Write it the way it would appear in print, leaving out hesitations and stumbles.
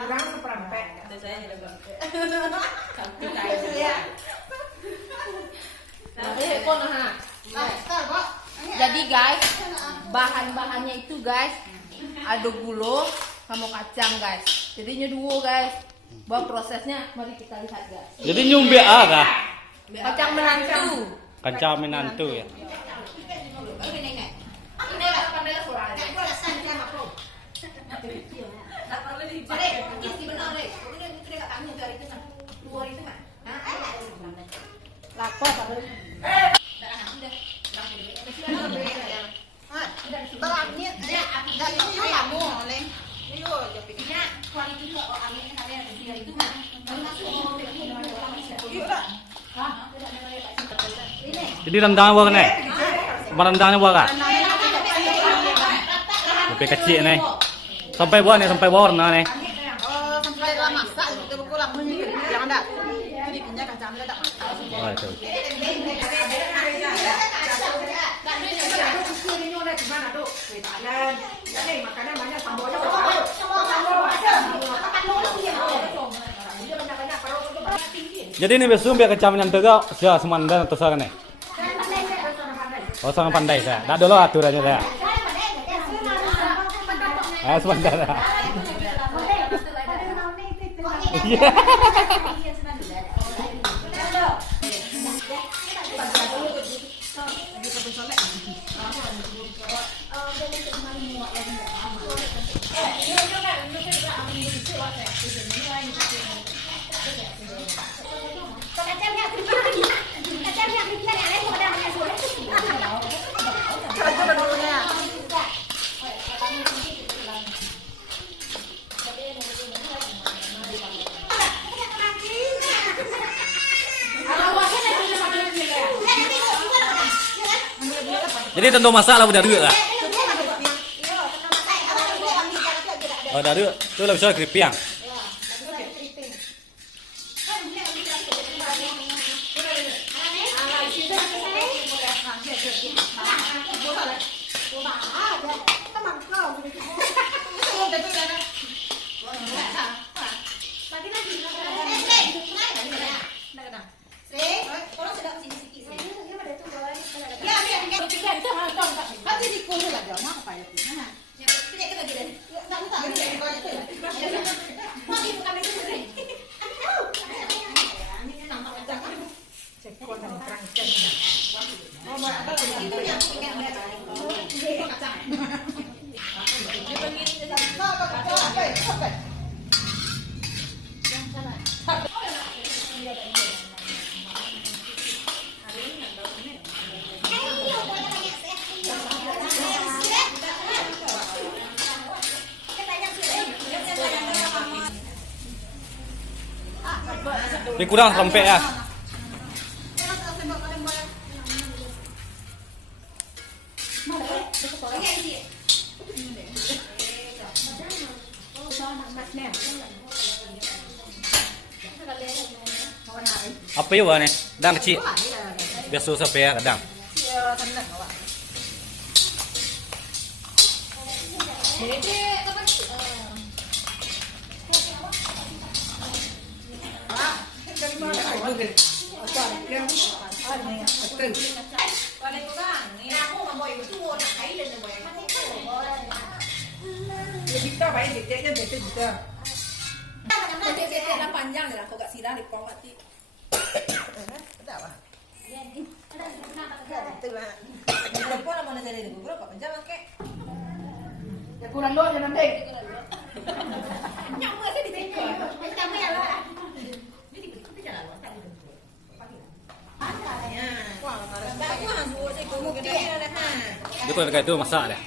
Kurang seperempat. Saya juga. Jadi guys, bahan-bahannya itu guys, ada gula sama kacang guys. Jadinya dua guys. Bahwa prosesnya mari kita lihat guys. Jadi nyumbi kah? Kacang menantu. Kacang menantu ya. Jadi rendang apa nih? Rendangnya apa kah? Lebih kecil nih. Sampai bawah nih, sampai bawah warna nih. Sampai lah masak itu kurang yang ada. Jadi punya kacangnya tak masak. Oh itu. Jadi ini besok biar kacang menyantu kau sudah semandan atau sana nih? Oh sangat pandai saya. Tak dulu aturannya saya. Semandan. Jadi tentu masalah udah dua lah. Oh dari itu lebih soal keripik. Ini kurang sampai ya. Apa ya nih? Dang kecil. Biasa sampai ya kadang. Panjang ya, kok gak sirah di pom mati. Ya kurang doang ya nanti. Nyamuk aja di sini. Kamu ya lah. Itu kayak itu masak deh.